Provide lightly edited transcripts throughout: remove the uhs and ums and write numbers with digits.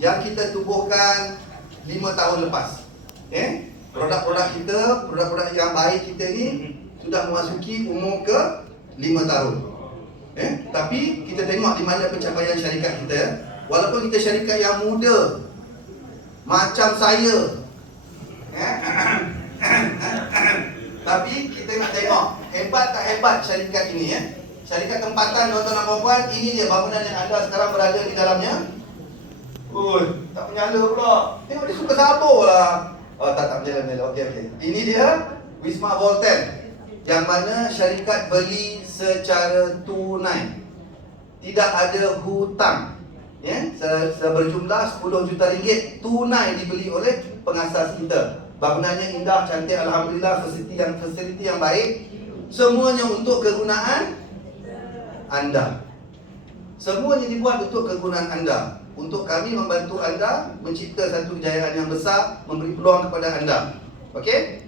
yang kita tubuhkan 5 tahun lepas. Produk-produk kita, produk-produk yang baik kita ni sudah memasuki umur ke 5 tahun. Tapi kita tengok di mana pencapaian syarikat kita. Walaupun kita syarikat yang muda macam saya, tapi kita nak tengok hebat tak hebat syarikat ini. Syarikat tempatan tuan-tuan dan puan-puan, ini dia bangunan yang anda sekarang berada di dalamnya. Tak menyala pula. Tengok dia suka sabur lah. Tak menyala. Okey. Ini dia Wisma Volten, yang mana syarikat beli secara tunai. Tidak ada hutang. Berjumlah 10 juta ringgit tunai dibeli oleh pengasas kita. Bangunannya indah, cantik, alhamdulillah, fasiliti yang baik. Semuanya untuk kegunaan anda. Semuanya dibuat untuk kegunaan anda. Untuk kami membantu anda mencipta satu kejayaan yang besar, memberi peluang kepada anda. Okey?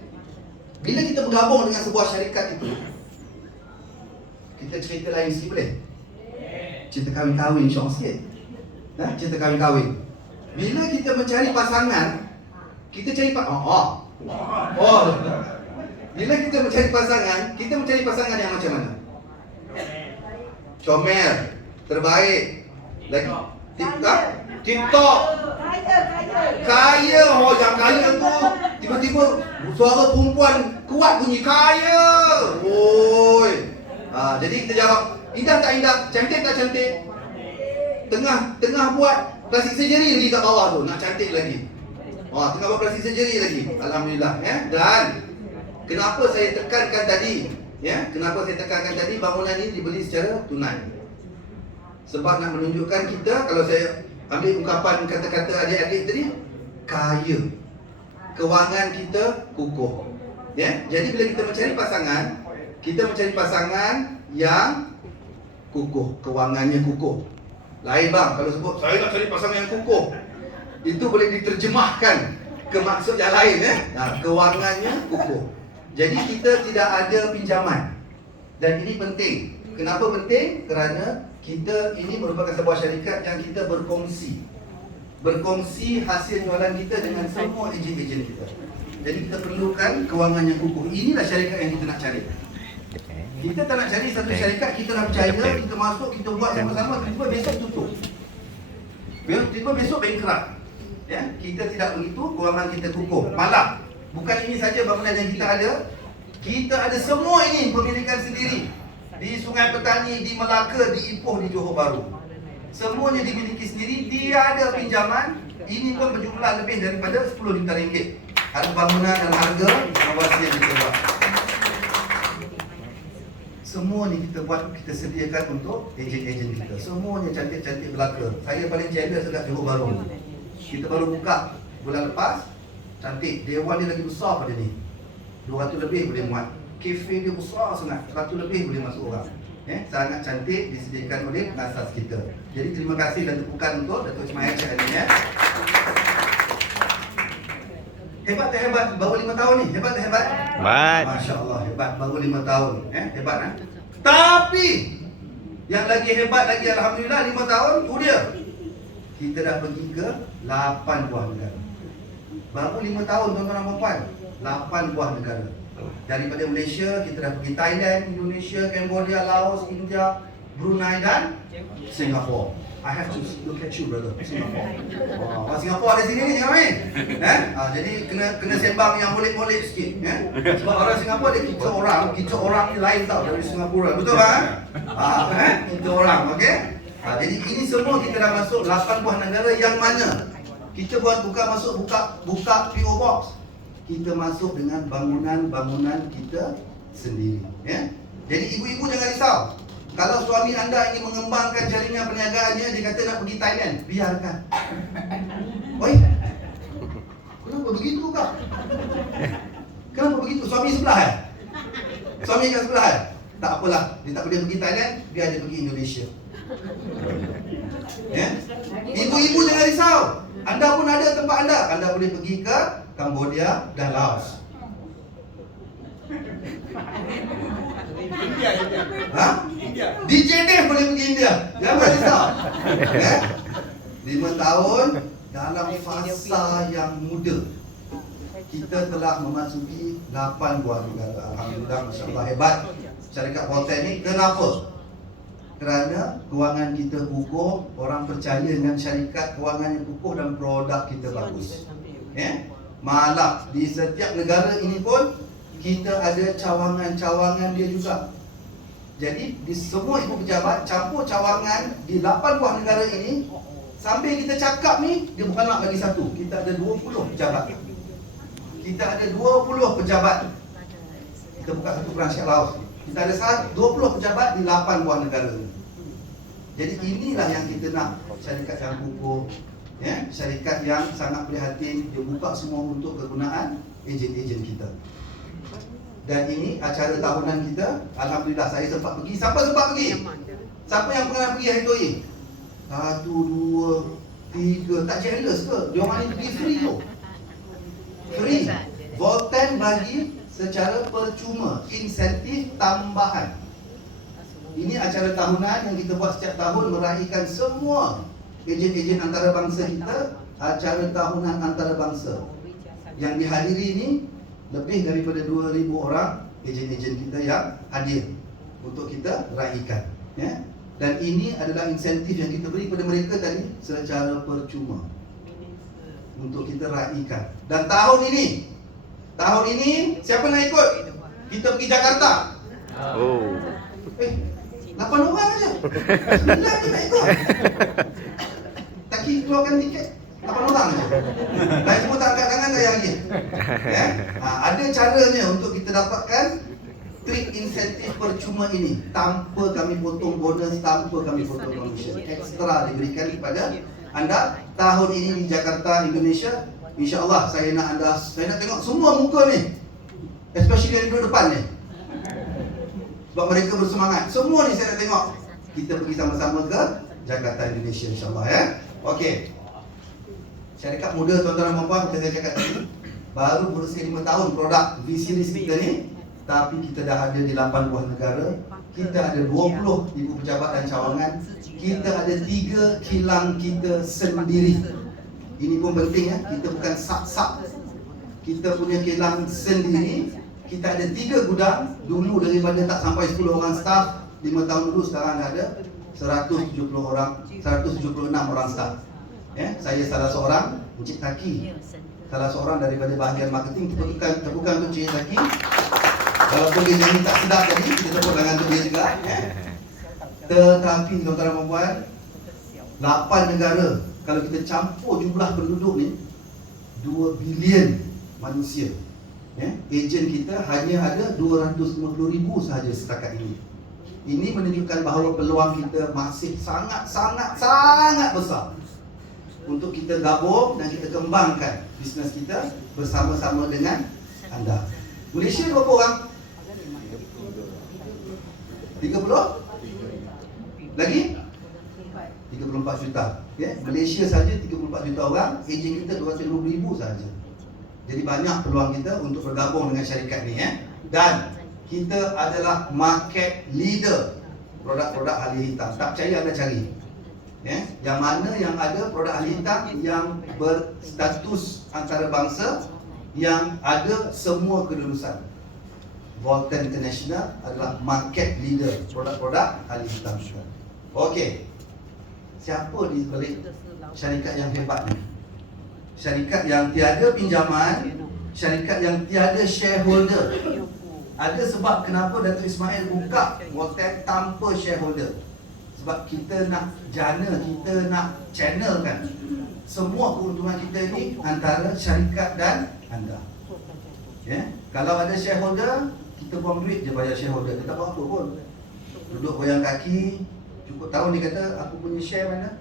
Bila kita bergabung dengan sebuah syarikat itu, kita cerita lain sikit boleh? Cerita kahwin-kahwin insya-Allah sikit. Cerita kahwin-kahwin. Bila kita mencari pasangan, kita cari bila kita mencari pasangan, kita mencari pasangan yang macam mana? Comel, terbaik, lagi TikTok, kaya. Yang kaya tu tiba-tiba suara perempuan kuat bunyi kaya. Jadi kita jawab, indah tak indah, cantik tak cantik? Tengah buat plastik surgery lagi kat bawah tu, nak cantik lagi. Tengah buat plastik surgery lagi. Alhamdulillah. Dan kenapa saya tekankan tadi? Kenapa saya tekankan tadi bangunan ini dibeli secara tunai? Sebab nak menunjukkan kita, kalau saya ambil ungkapan kata-kata adik-adik tadi, kaya. Kewangan kita kukuh. Jadi bila kita mencari pasangan, kita mencari pasangan yang kukuh, kewangannya kukuh. Lain bang, kalau sebut saya nak cari pasangan yang kukuh, itu boleh diterjemahkan ke maksud yang lain. Kewangannya kukuh. Jadi kita tidak ada pinjaman. Dan ini penting. Kenapa penting? Kerana kita ini merupakan sebuah syarikat yang kita berkongsi hasil jualan kita dengan semua ejen-ejen kita. Jadi kita perlukan kewangan yang kukuh. Inilah syarikat yang kita nak cari. Kita tak nak cari satu syarikat kita nak percaya, kita masuk, kita buat sama-sama, tiba-tiba besok tutup, tiba-tiba besok bankrupt. Kita tidak begitu, kewangan kita kukuh. Malah bukan ini saja bangunan yang kita ada semua ini pemilikan sendiri. Di Sungai Petani, di Melaka, di Ipoh, di Johor Bahru. Semuanya dimiliki sendiri, tiada pinjaman. Ini pun berjumlah lebih daripada 10 juta ringgit. Harga bangunan dan harga renovasi yang kita buat. Semua ni kita buat, kita sediakan untuk ejen-ejen kita. Semuanya cantik-cantik belaka. Saya paling jealous dekat Johor Bahru. Kita baru buka bulan lepas. Cantik, dewan dia lagi besar pada ni. 200 lebih boleh muat. Kafe dia besar sangat, 100 lebih boleh masuk orang. Sangat cantik, disediakan oleh pengasas kita. Jadi terima kasih dan tepukan untuk Datuk Ismail Cik hari ni. Hebat tak hebat? Baru 5 tahun ni, hebat tak hebat? Hebat. Masya Allah, hebat, baru 5 tahun. Hebat kan? Tapi yang lagi hebat lagi, alhamdulillah, 5 tahun tu dia, kita dah pergi ke 8 buah negara. Baru 5 tahun tuan-tuan dan puan, 8 buah negara. Daripada Malaysia, kita dah pergi Thailand, Indonesia, Cambodia, Laos, India, Brunei dan Singapura. I have to look at you, brother. Singapura. Orang Singapura ada sini ni, jangan main. Jadi kena sembang yang molek-molek sikit. Sebab orang Singapura dia kita orang ni lain tau dari Singapura. Betul tak? Kita orang, okey? Jadi ini semua kita dah masuk 8 buah negara yang mana kita buka PO Box. Kita masuk dengan bangunan-bangunan kita sendiri. Jadi ibu-ibu jangan risau. Kalau suami anda ingin mengembangkan jaringan perniagaannya, dia kata nak pergi Thailand, biarkan. Oi, kenapa begitu kak? Kenapa begitu? Suami sebelah Suami kat sebelah Tak apalah, dia tak boleh pergi Thailand, biar dia pergi Indonesia. Ibu-ibu jangan risau. Anda pun ada tempat anda. Anda boleh pergi ke Cambodia dan Laos. DJ Dev boleh pergi India. Jangan risau. 5 tahun dalam fasa yang muda kita telah memasuki 8 buah negara. Alhamdulillah, Masya Allah, hebat syarikat Volten ni. Kenapa? Kerana kewangan kita kukuh, orang percaya dengan syarikat kewangan yang kukuh dan produk kita bagus. Malah di setiap negara ini pun kita ada cawangan-cawangan dia juga. Jadi di semua ibu pejabat campur cawangan di 8 buah negara ini. Sambil kita cakap ni, dia bukan nak bagi satu, kita ada 20 pejabat. Kita ada 20 pejabat. Kita buka satu perangkat laut. Kita ada 20 pejabat di 8 buah negara. Jadi inilah yang kita nak, syarikat yang kukuh, syarikat yang sangat prihatin. Dia buka semua untuk kegunaan ejen-ejen kita. Dan ini acara tahunan kita. Alhamdulillah, saya sempat pergi. Siapa sempat pergi? Siapa yang pernah pergi hari tu? 1, 2, 3. Tak jealous ke? Dia orang ni pergi free tu. Free. Volten bagi secara percuma, insentif tambahan. Ini acara tahunan yang kita buat setiap tahun, meraihkan semua ejen-ejen antarabangsa kita. Acara tahunan antarabangsa yang dihadiri ini lebih daripada 2,000 orang ejen-ejen kita yang hadir untuk kita raikan. Dan ini adalah insentif yang kita beri kepada mereka tadi secara percuma untuk kita raikan. Dan tahun ini siapa nak ikut? Kita pergi Jakarta. 8 orang aja. 9 je nak ikut. Tak kira keluarkan tiket. 8 orang aja. Dan semua tak angkat tangan saya lagi. Ada caranya untuk kita dapatkan trip insentif percuma ini tanpa kami potong bonus, tanpa kami potong komisen. Ekstra diberikan kepada anda tahun ini di Jakarta, Indonesia. InsyaAllah saya nak tengok semua muka ni, especially yang duduk depan ni, sebab mereka bersemangat. Semua ni saya nak tengok. Kita pergi sama-sama ke Jakarta, Indonesia, insyaAllah Okey. Syarikat muda, tuan-tuan dan puan-puan, macam saya cakap tadi, baru berusia 5 tahun produk V-Series kita ni, tapi kita dah ada di 8 buah negara. Kita ada 20 ibu pejabat dan cawangan. Kita ada 3 kilang kita sendiri. Ini pun penting kita bukan sak-sak. Kita punya kilang sendiri. Kita ada 3 gudang. Dulu daripada tak sampai 10 orang staff, 5 tahun dulu, sekarang ada 176 orang staff. Saya salah seorang Encik Taki, salah seorang daripada bahagian marketing. Kita tepukan untuk Encik Taki. Walaupun dia nyanyi tak sedap tadi, kita tepuk tangan untuk dia juga. Tetapi tuan-tuan dan puan-puan, 8 negara, kalau kita campur jumlah penduduk ni 2 bilion manusia. Ejen kita hanya ada 250,000 sahaja setakat ini. Ini menunjukkan bahawa peluang kita masih sangat besar untuk kita gabung dan kita kembangkan bisnes kita bersama-sama dengan anda. Malaysia berapa orang? 30? Lagi? 34 juta. Malaysia saja 34 juta orang, ejen kita 250,000 saja. Jadi banyak peluang kita untuk bergabung dengan syarikat ni Dan kita adalah market leader produk-produk ahli hitam. Tak percaya anda cari. Yang mana yang ada produk ahli hitam yang berstatus antarabangsa, yang ada semua kelulusan. Volten International adalah market leader produk-produk ahli hitam. Okey. Siapa di balik syarikat yang hebat ni? Syarikat yang tiada pinjaman, syarikat yang tiada shareholder. Ada sebab kenapa Datuk Ismail buka Volten tanpa shareholder. Sebab kita nak kita nak channelkan semua keuntungan kita ini antara syarikat dan anda. Kalau ada shareholder, kita buang duit je bayar shareholder. Kita tak buat apa pun. Duduk goyang kaki. Cukup tahu dia kata, aku punya share mana?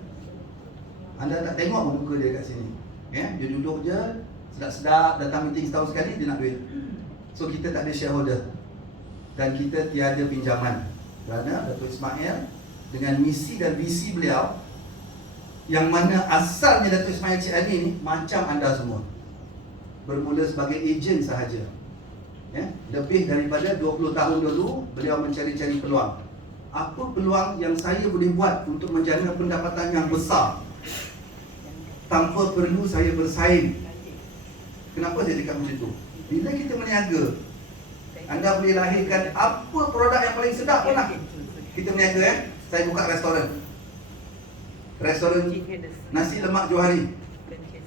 Anda tak tengok pun muka dia kat sini. Dia duduk je, sedap-sedap, datang meeting setahun sekali, dia nak duit. So kita tak ada shareholder. Dan kita tiada pinjaman. Kerana Datuk Ismail dengan misi dan visi beliau, yang mana asalnya Datuk Ismail Cik Ali ni macam anda semua, bermula sebagai ejen sahaja. Lebih daripada 20 tahun dulu beliau mencari-cari peluang. Apa peluang yang saya boleh buat untuk menjana pendapatan yang besar tanpa perlu saya bersaing. Kenapa saya cakap macam tu? Bila kita berniaga, anda boleh lahirkan apa produk yang paling sedap pun lah. Kita berniaga saya buka restoran nasi lemak Johari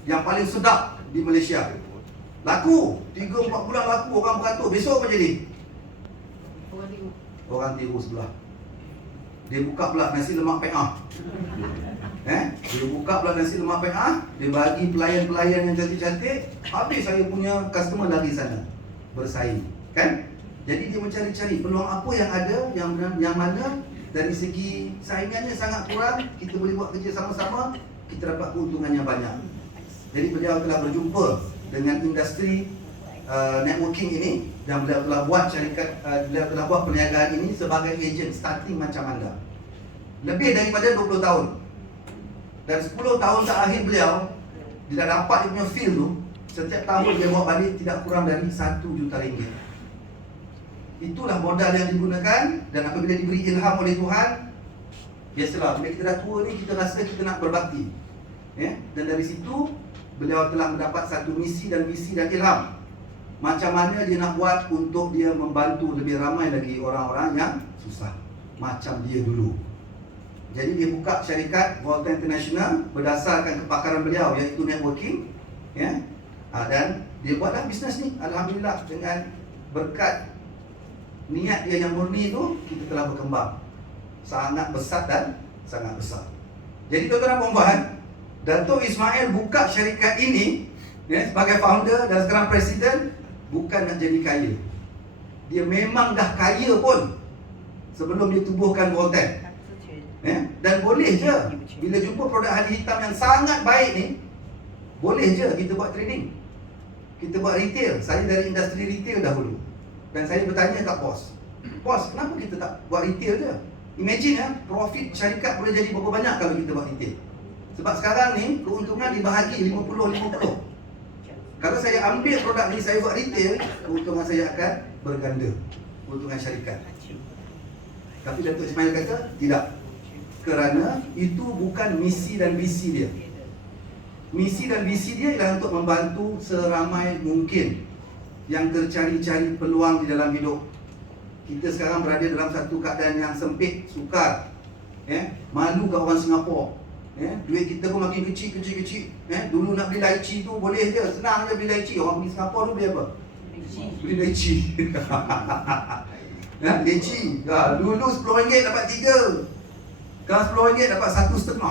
yang paling sedap di Malaysia. Laku 3-4 bulan laku, orang beratur. Besok apa jadi? Orang tiru sebelah. Dia buka pula nasi lemak Pe'ah. Dia buka pula nasi lemak Pe'ah. Dia bagi pelayan-pelayan yang cantik-cantik. Habis saya punya customer lari sana bersaing, kan? Jadi dia mencari-cari peluang apa yang ada, yang mana dari segi saingannya sangat kurang, kita boleh buat kerja sama-sama, kita dapat keuntungan yang banyak. Jadi beliau telah berjumpa dengan industri networking ini, dan beliau telah buat beliau telah buat perniagaan ini sebagai ejen starting macam anda. Lebih daripada 20 tahun. Dan 10 tahun terakhir beliau, dia dah dapat dia punya feel tu, setiap tahun dia bawa balik tidak kurang dari 1 juta ringgit. Itulah modal yang digunakan. Dan apabila diberi ilham oleh Tuhan, biasalah bila kita dah tua ni, kita rasa kita nak berbakti, dan dari situ beliau telah mendapat satu misi dan visi dan ilham macam mana dia nak buat untuk dia membantu lebih ramai lagi orang-orang yang susah macam dia dulu. Jadi dia buka syarikat Volta International berdasarkan kepakaran beliau, iaitu networking, dan dia buatlah bisnes ni. Alhamdulillah, dengan berkat niat dia yang murni tu, kita telah berkembang sangat besar dan sangat besar. Jadi tuan-tuan dan puan-puan, Datuk Ismail buka syarikat ini sebagai founder dan sekarang presiden bukan nak jadi kaya. Dia memang dah kaya pun sebelum dia tubuhkan Volta. Dan boleh je bila jumpa produk hari hitam yang sangat baik ni, boleh je kita buat trading, kita buat retail. Saya dari industri retail dahulu, dan saya bertanya kat bos, kenapa kita tak buat retail je? Imagine profit syarikat boleh jadi berapa banyak kalau kita buat retail. Sebab sekarang ni keuntungan dibahagi 50-50. Kalau saya ambil produk ni, saya buat retail, keuntungan saya akan berganda, keuntungan syarikat. Tapi Datuk Ismail kata tidak, kerana itu bukan misi dan visi dia. Misi dan visi dia ialah untuk membantu seramai mungkin yang tercari-cari peluang di dalam hidup. Kita sekarang berada dalam satu keadaan yang sempit, sukar, malu kat orang Singapura. Duit kita pun makin kecil. Dulu nak beli lychee tu boleh je, senang je beli lychee. Orang pergi Singapura tu beli apa? Beli lychee. Lychee. Dulu RM10 dapat 3. Sekarang RM10 dapat 1,5.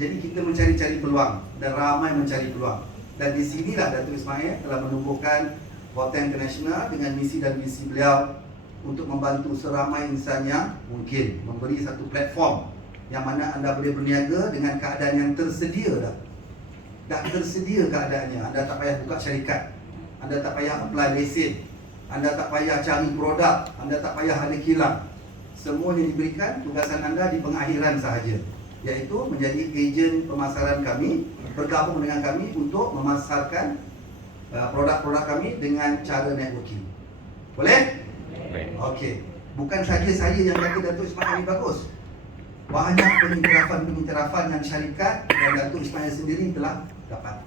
Jadi kita mencari-cari peluang, dan ramai mencari peluang. Dan di sinilah Datuk Ismail telah menumbuhkan Volta International dengan misi dan visi beliau untuk membantu seramai insan yang mungkin, memberi satu platform yang mana anda boleh berniaga dengan keadaan yang tersedia dah tersedia keadaannya. Anda tak payah buka syarikat, anda tak payah apply lesen, anda tak payah cari produk, anda tak payah ada kilang. Semuanya diberikan, tugasan anda di pengakhiran sahaja, iaitu menjadi ejen pemasaran kami, bergabung dengan kami untuk memasarkan produk-produk kami dengan cara networking. Boleh? Okey. Bukan saja saya yang kata Datuk Ismail ini bagus. Banyak pengiktirafan yang syarikat dan Datuk Ismail sendiri telah dapat,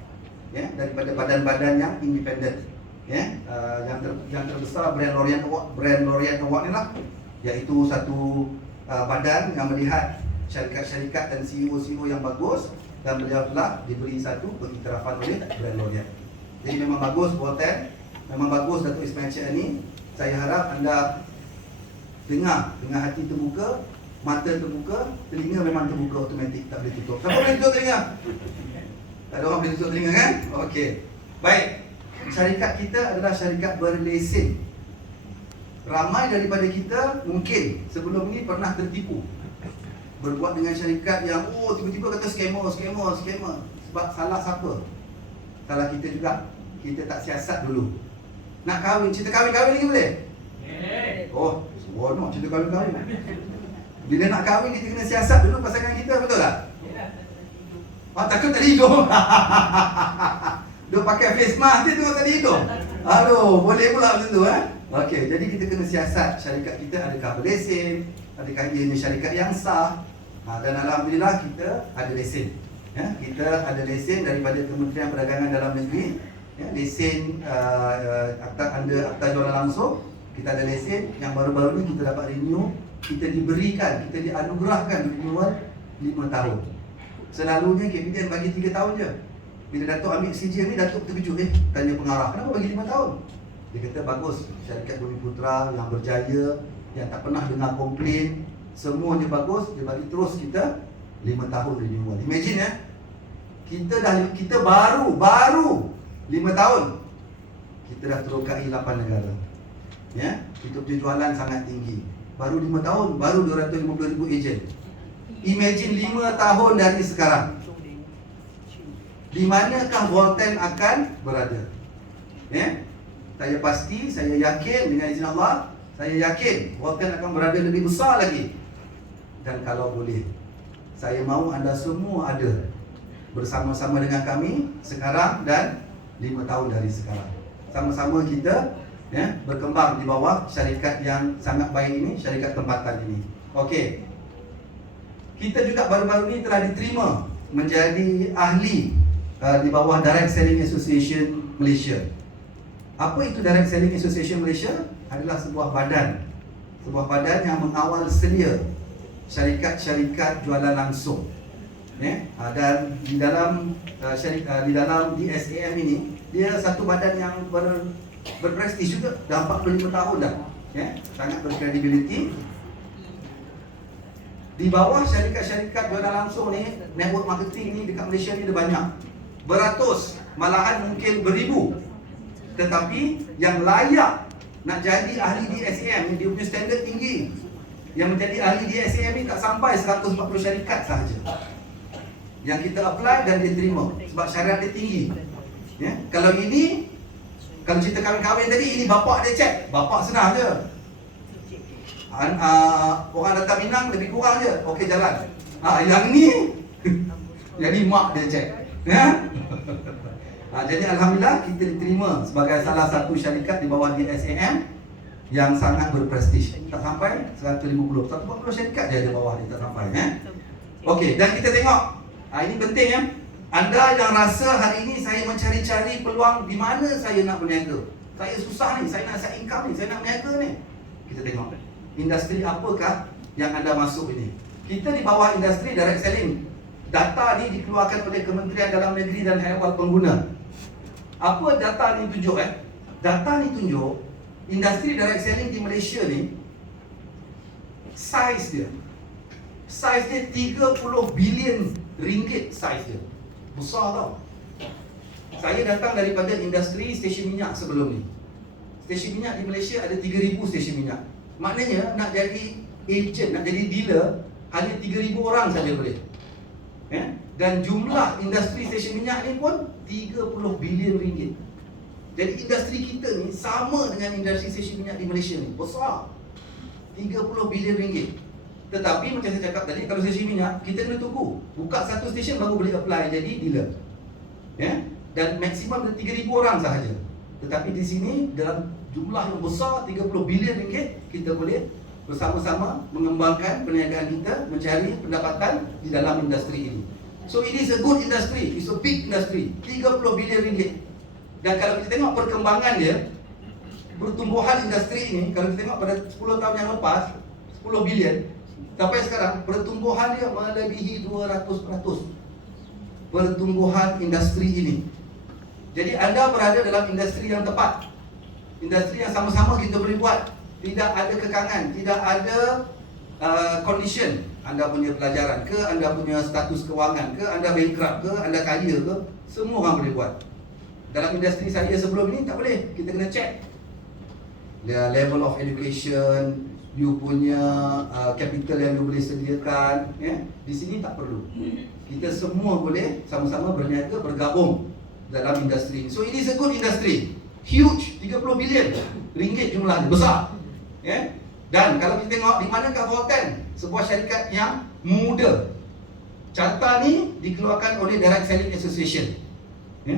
daripada badan-badan yang independen. Yang terbesar Brand Laureate Award ni lah, iaitu satu badan yang melihat syarikat-syarikat dan CEO-CEO yang bagus, dan beliau telah diberi satu pengiktirafan oleh Brand Laureate. Jadi memang bagus Volta, memang bagus Datuk Ismail Cik ni. Saya harap anda dengar dengan hati terbuka, mata terbuka, telinga memang terbuka automatik, tak boleh tutup. Siapa boleh tutup telinga? Tak ada orang boleh tutup telinga, kan? Okey. Baik. Syarikat kita adalah syarikat berlesen. Ramai daripada kita mungkin sebelum ni pernah tertipu, berbuat dengan syarikat yang tiba-tiba kata scammer. Sebab salah siapa? Salah kita juga. Kita tak siasat dulu. Nak kahwin, cerita kahwin lagi boleh? Seronok cerita kahwin. Bila nak kahwin, kita kena siasat dulu pasangan kita, betul tak? Takut tak hidup. Dia pakai face mask, dia tengok tak hidup. Aduh, boleh pula macam tu. Okey, jadi kita kena siasat syarikat kita adakah berlesen, adakah ianya syarikat yang sah. Dan alhamdulillah kita ada lesen. Kita ada lesen daripada Kementerian Perdagangan Dalam Negeri. Lesen Akta Jualan Langsung. Kita ada lesen. Yang baru-baru ni kita dapat renew. Kita dianugerahkan renewal 5 tahun. Selalunya KPTN bagi 3 tahun je. Bila Datuk ambil CJ ni, Datuk terkejut tanya pengarah, kenapa bagi 5 tahun? Dia kata bagus, syarikat Bumiputra yang berjaya, yang tak pernah dengar komplain, semuanya bagus, dia bagi terus kita 5 tahun renewal. Imagine kita baru 5 tahun kita dah terokai 8 negara. Kita punya jualan sangat tinggi. Baru 5 tahun, baru 250,000 ejen. Imagine 5 tahun dari sekarang. Di manakah Volten akan berada? Saya pasti, saya yakin dengan izin Allah, saya yakin Volten akan berada lebih besar lagi. Dan kalau boleh, saya mahu anda semua ada bersama-sama dengan kami sekarang dan 5 tahun dari sekarang. Sama-sama kita berkembang di bawah syarikat yang sangat baik ini, syarikat tempatan ini. Okey. Kita juga baru-baru ini telah diterima menjadi ahli di bawah Direct Selling Association Malaysia. Apa itu Direct Selling Association Malaysia? Adalah sebuah badan yang mengawal selia syarikat-syarikat jualan langsung. Dan di dalam DSAM ini, dia satu badan yang berprestij juga, dah 45 tahun dah. Sangat berkredibiliti. Di bawah syarikat-syarikat jualan langsung ni, network marketing ni dekat Malaysia ni ada banyak. Beratus, malahan mungkin beribu. Tetapi yang layak nak jadi ahli di SAM ni, dia punya standard tinggi. Yang menjadi ahli di SAM ni tak sampai 140 syarikat sahaja yang kita apply dan dia terima, sebab syarat dia tinggi. Kalau cerita kahwin tadi, ini bapak dia cek, bapak senang je. Orang datang Minang lebih kurang je, okey jalan. Yang ni jadi mak dia cek. Jadi alhamdulillah kita diterima sebagai salah satu syarikat di bawah DSAM yang sangat berprestij. Tak sampai 140 syarikat dia di bawah ni, tak sampai. Okey, dan kita tengok, ini penting anda yang rasa hari ini saya mencari-cari peluang di mana saya nak berniaga. Saya susah ni, saya nak set income ni, saya nak berniaga ni. Kita tengok industri apakah yang anda masuk ini. Kita di bawah industri direct selling. Data ni dikeluarkan oleh Kementerian Dalam Negeri dan Ehwal Pengguna. Apa data ni tunjuk? Data ni tunjuk industri direct selling di Malaysia ni, saiz dia 30 bilion ringgit saiz dia. Besar tau. Saya datang daripada industri stesen minyak sebelum ni. Stesen minyak di Malaysia ada 3,000 stesen minyak. Maknanya nak jadi agent, nak jadi dealer, hanya 3,000 orang saja boleh. Dan jumlah industri stesen minyak ni pun 30 bilion ringgit. Jadi industri kita ni sama dengan industri stesen minyak di Malaysia ni. Besar. 30 bilion ringgit. Tetapi macam saya cakap tadi, kalau stesen minyak, kita kena tunggu. Buka satu stesen baru boleh apply jadi dealer. Dan maksimum 3,000 orang sahaja. Tetapi di sini dalam jumlah yang besar 30 bilion ringgit, kita boleh bersama-sama mengembangkan perniagaan kita, mencari pendapatan di dalam industri ini. So it is a good industry, it's a big industry, 30 bilion ringgit. Dan kalau kita tengok perkembangan dia, pertumbuhan industri ini, kalau kita tengok pada 10 tahun yang lepas, 10 bilion, sampai sekarang pertumbuhan dia melebihi 200%. Pertumbuhan industri ini. Jadi anda berada dalam industri yang tepat. Industri yang sama-sama kita boleh buat. Tidak ada kekangan, tidak ada condition. Anda punya pelajaran ke, anda punya status kewangan ke, anda bankrupt ke, anda kaya ke, semua orang boleh buat. Dalam industri saya sebelum ini tak boleh. Kita kena check the level of education, you punya capital yang you boleh sediakan. Di sini tak perlu. Kita semua boleh sama-sama berniaga, bergabung dalam industri ini. So it is a good industry. Huge, 30 bilion ringgit jumlahnya, besar. Dan kalau kita tengok di manakah Volten, sebuah syarikat yang muda. Carta ni dikeluarkan oleh Direct Selling Association,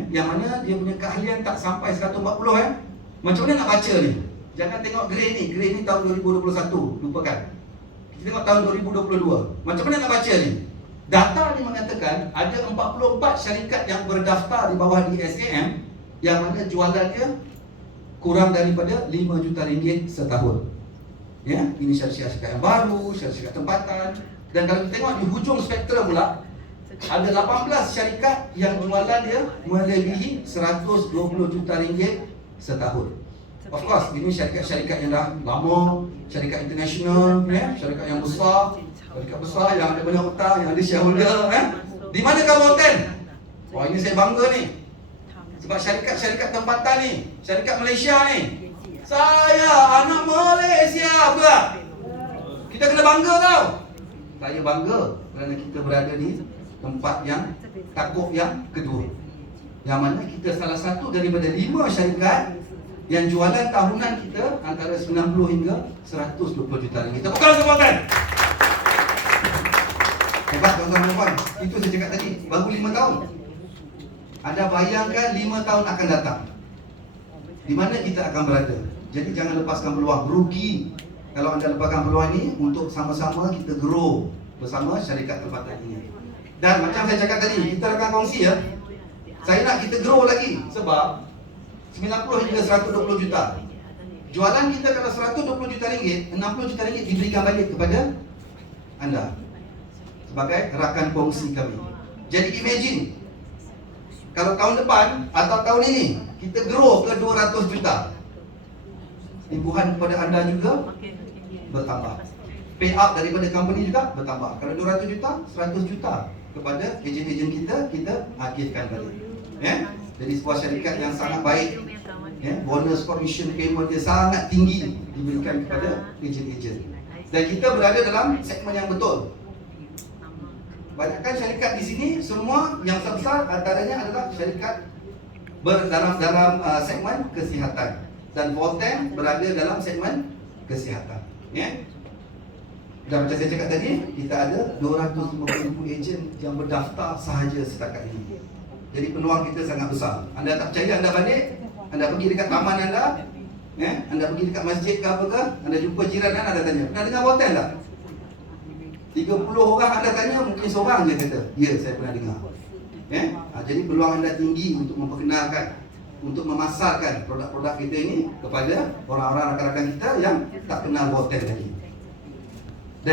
yang mana dia punya keahlian tak sampai 140. Macam mana nak baca ni? Jangan tengok grade ni tahun 2021, lupakan. Tengok tahun 2022. Macam mana nak baca ni? Data ni mengatakan ada 44 syarikat yang berdaftar di bawah DSAM yang mana jualan dia kurang daripada 5 juta ringgit setahun. Ya, ini syarikat-syarikat yang baru, syarikat tempatan. Dan kalau kita tengok di hujung spektrum pula, ada 18 syarikat yang jualan dia melebihi 120 juta ringgit setahun. Of course, ini syarikat-syarikat yang dah lama, syarikat international, ya, syarikat yang besar, yang ada banyak hutang, yang ada shareholder, Di mana kamu kan? Wah, ini saya bangga ni. Sebab syarikat-syarikat tempatan ni, syarikat Malaysia ni, saya anak Malaysia juga. Kita kena bangga tau. Saya bangga kerana kita berada di tempat yang takut yang kedua, yang mana kita salah satu daripada 5 syarikat yang jualan tahunan kita antara 90 hingga 120 juta ringgit. Kita bukan semua. Hebat tuan-tuan dan puan. Itu saya cakap tadi, baru 5 tahun. Anda bayangkan 5 tahun akan datang, di mana kita akan berada. Jadi jangan lepaskan peluang. Rugi kalau anda lepaskan peluang ini untuk sama-sama kita grow bersama syarikat tempatan ini. Dan macam saya cakap tadi, kita akan kongsi ya. Saya nak kita grow lagi sebab 90 hingga 120 juta. Jualan kita kalau 120 juta ringgit, 60 juta ringgit diberikan balik kepada anda sebagai rakan kongsi kami. Jadi imagine kalau tahun depan atau tahun ini kita grow ke 200 juta, imbuhan kepada anda juga bertambah. Payout daripada company juga bertambah. Kalau 200 juta, 100 juta kepada ejen-ejen kita agihkan balik. Ya? Jadi sebuah syarikat yang sangat baik. Ya, bonus commission payment dia sangat tinggi diberikan kepada ejen-ejen. Dan kita berada dalam segmen yang betul. Banyakkan syarikat di sini semua yang besar antaranya adalah syarikat dalam segmen kesihatan. Dan Volten berada dalam segmen kesihatan. Ya. Dan macam saya cakap tadi, kita ada 250,000 ejen yang berdaftar sahaja setakat ini. Jadi peluang kita sangat besar. Anda tak percaya, anda balik, anda pergi dekat taman anda, ya, anda pergi dekat masjid ke apa ke, anda jumpa jiran anda tanya, pernah dengar Volten tak? 30 orang anda tanya, mungkin seorang je kata, ya, saya pernah dengar. Ya? Jadi peluang anda tinggi untuk memperkenalkan, untuk memasarkan produk-produk kita ini kepada orang-orang rakan-rakan kita yang tak kenal Volten lagi.